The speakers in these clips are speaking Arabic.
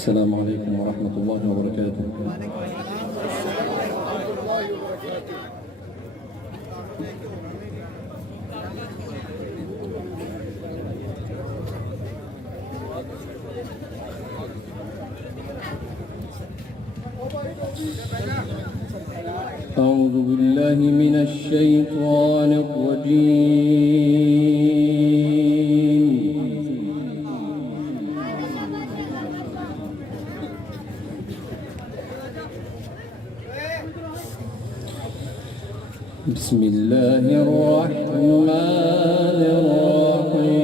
السلام عليكم ورحمة الله وبركاته. أعوذ بالله من الشيطان الرجيم. بسم الله الرحمن الرحيم.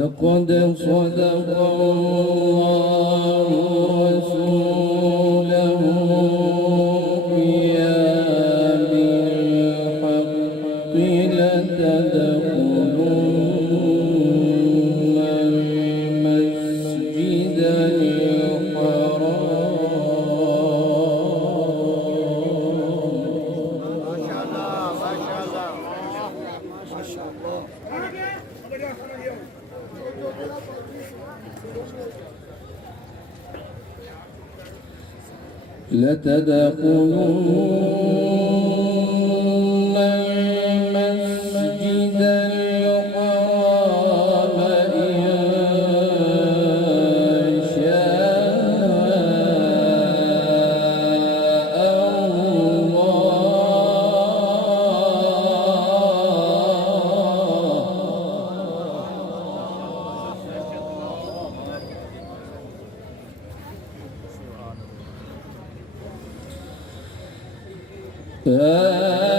لقد صدق الله رسوله لتدخلن المسجد الحرام. ما شاء الله ما شاء الله ما شاء الله. لتدخلن المسجد الحرام إن شاء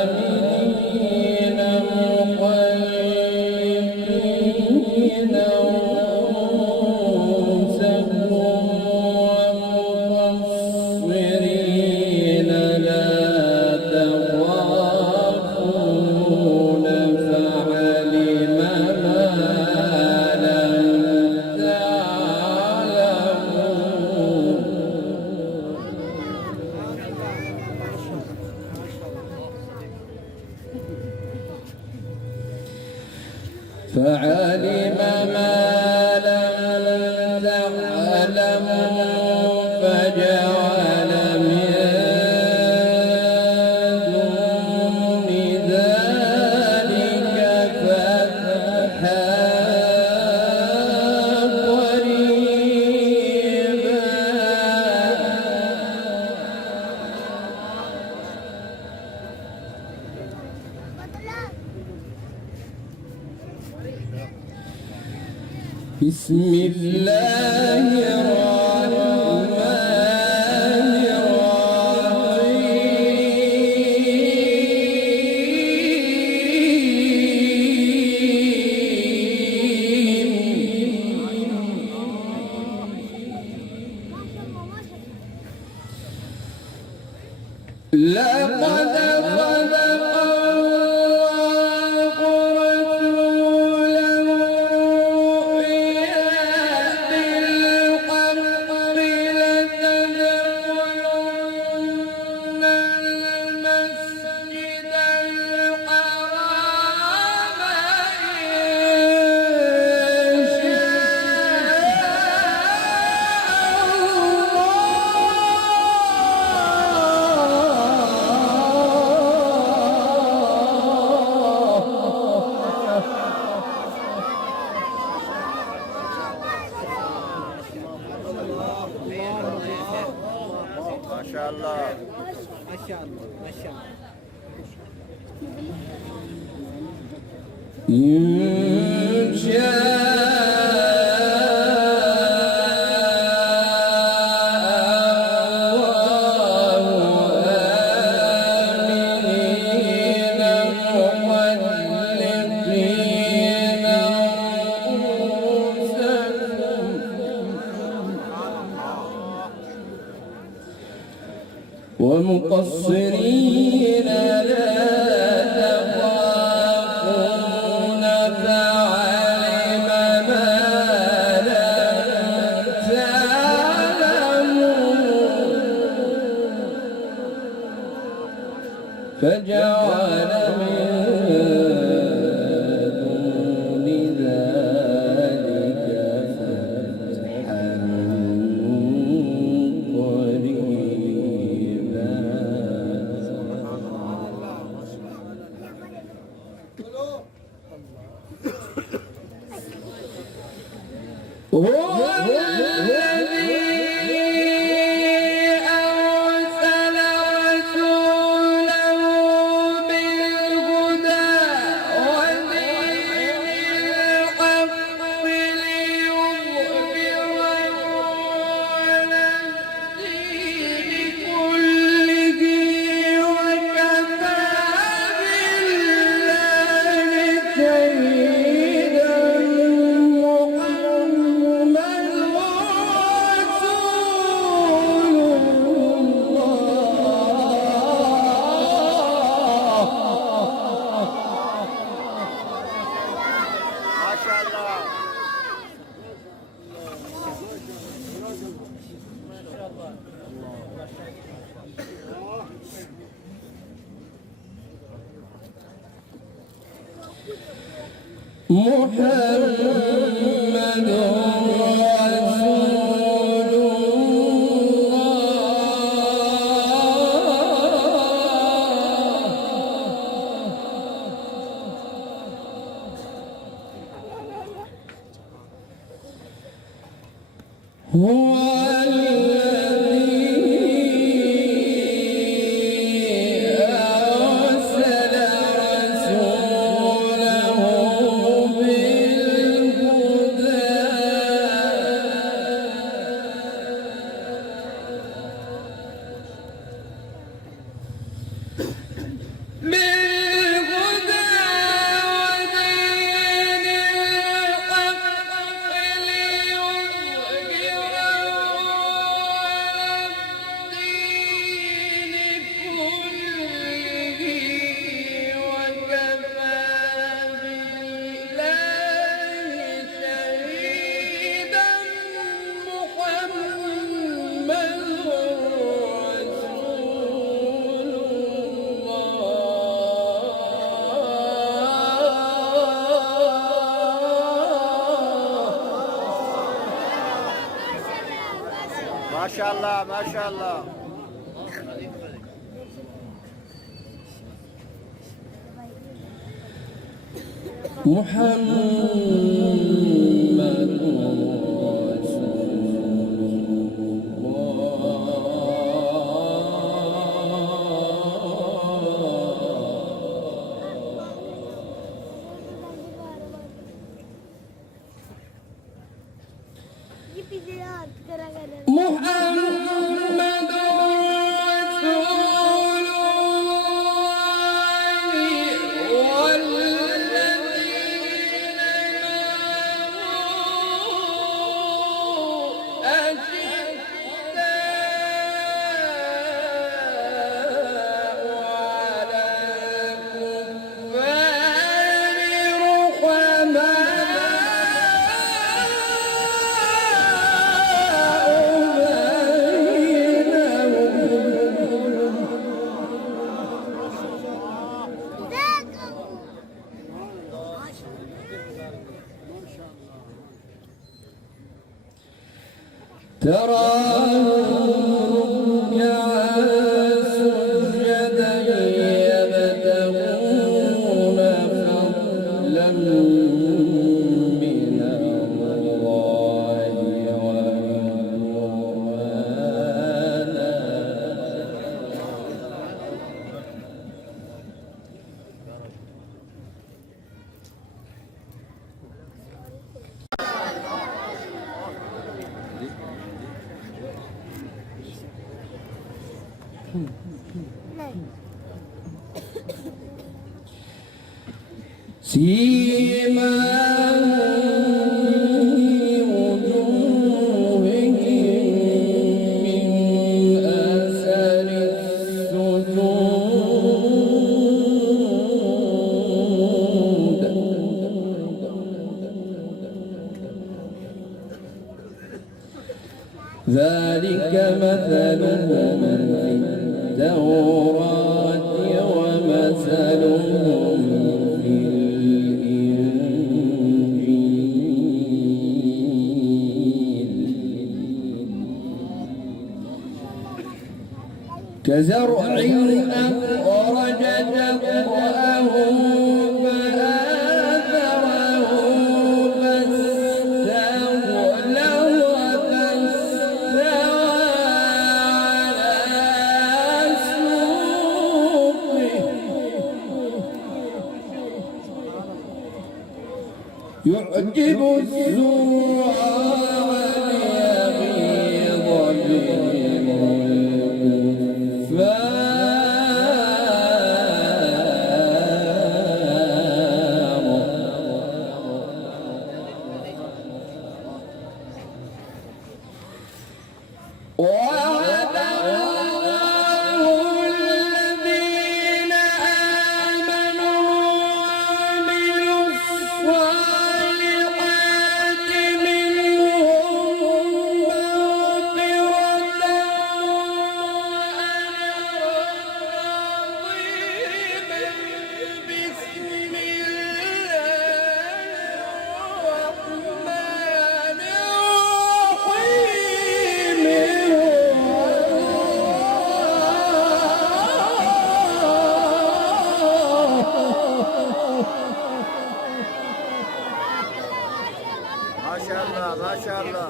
آمنين مقلقين رؤوسهم ومقصرين لا تخافون فعلم ما لم تعلمون. فعلم ما لم تعلموا فجعل من دون ذلك فتحا قريبا. بسم الله الرحمن الرحيم. لقد ما شاء الله ما شاء الله ما شاء الله. إن ومقصرين لا تخافون فعلم ما لم تعلموا فجعل من دون ذلك فتحا قريبا هو الذي أرسل رسوله بالهدى ودين الحق ليظهره على الدين كله وكفى بالله شهيدا محمد رسول الله هو ما شاء الله ما شاء الله. محمد تراهم ركعا سجدا يبتغون فضلا من الله ورضوانا سيماهم في وجوههم من أثر السجود ذلك مثلهم في التوراة مثلهم في الإنجيل كزرع أخرج شطأه فآزره فاستغلظ فاستوى على سوقه يعجب الزراع ليغيظ بهم وعد الله الذين آمنوا وعملوا الصالحات منهم مغفرة وأجرا عظيما بسم ما شاء الله ما شاء الله.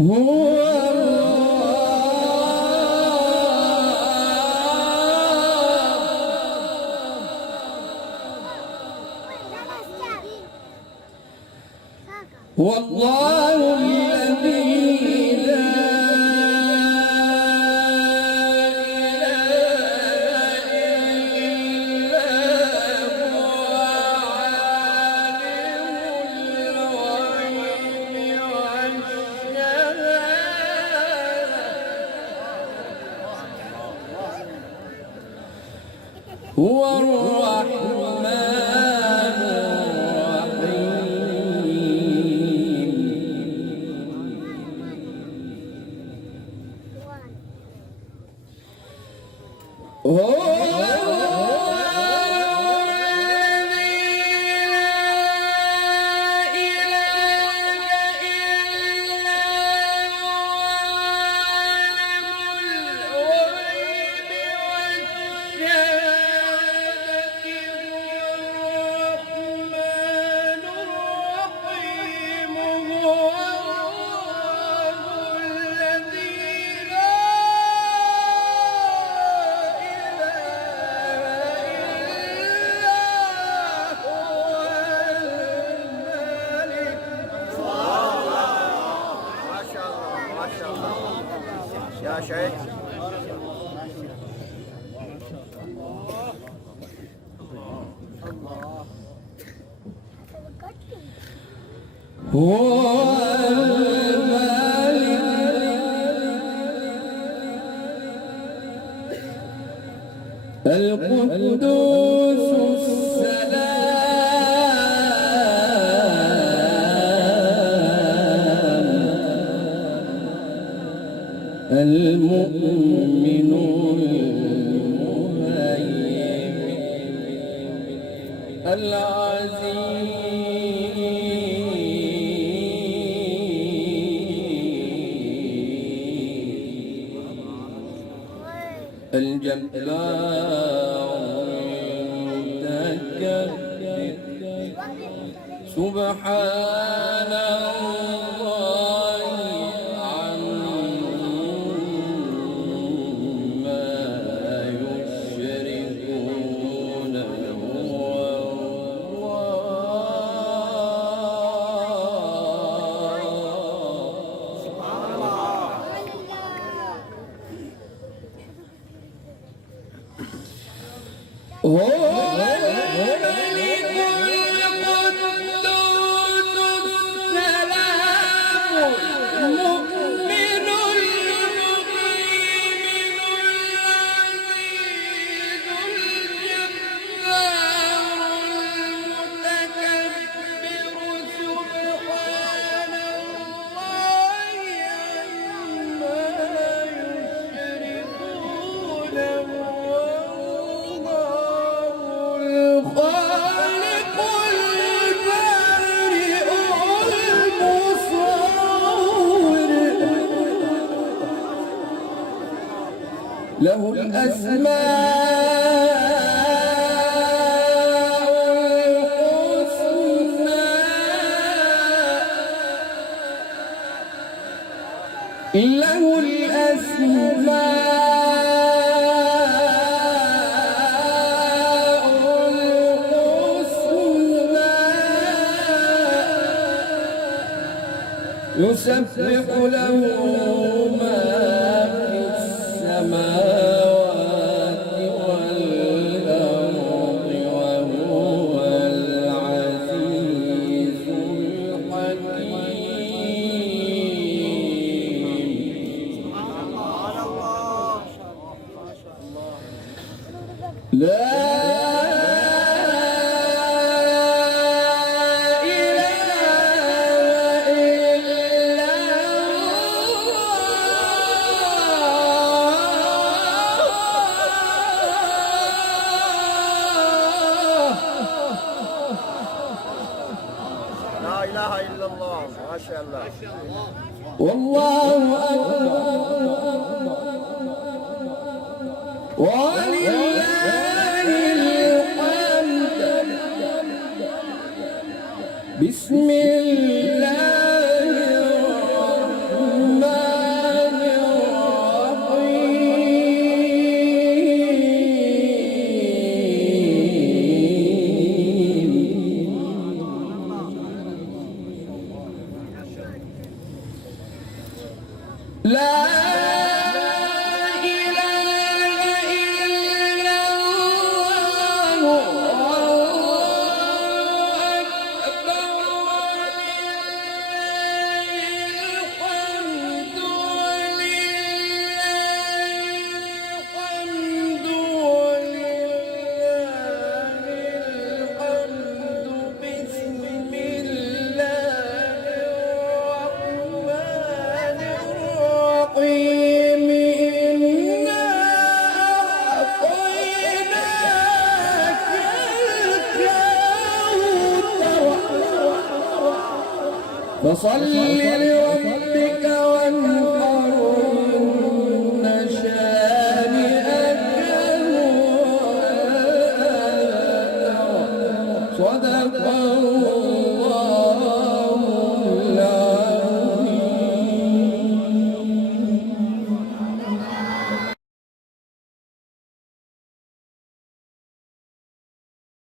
هو والله الذي لا إله إلا هو عالم الغيب والشهادة هو الرحمن يا شيخ. هو المالك القدوس السلام المؤمن المهيمن العزيز الجبار المتكبر سبحان الله عما يشركون هو الملك القدوس له الأسماء الحسنى له الأسماء يسبح له ما في السماوات والأرض وهو العزيز الحكيم. لا إله إلا الله. ما شاء الله. والله أكبر ولله الحمد. بسم الله الرحمن الرحيم. لا فصل لربك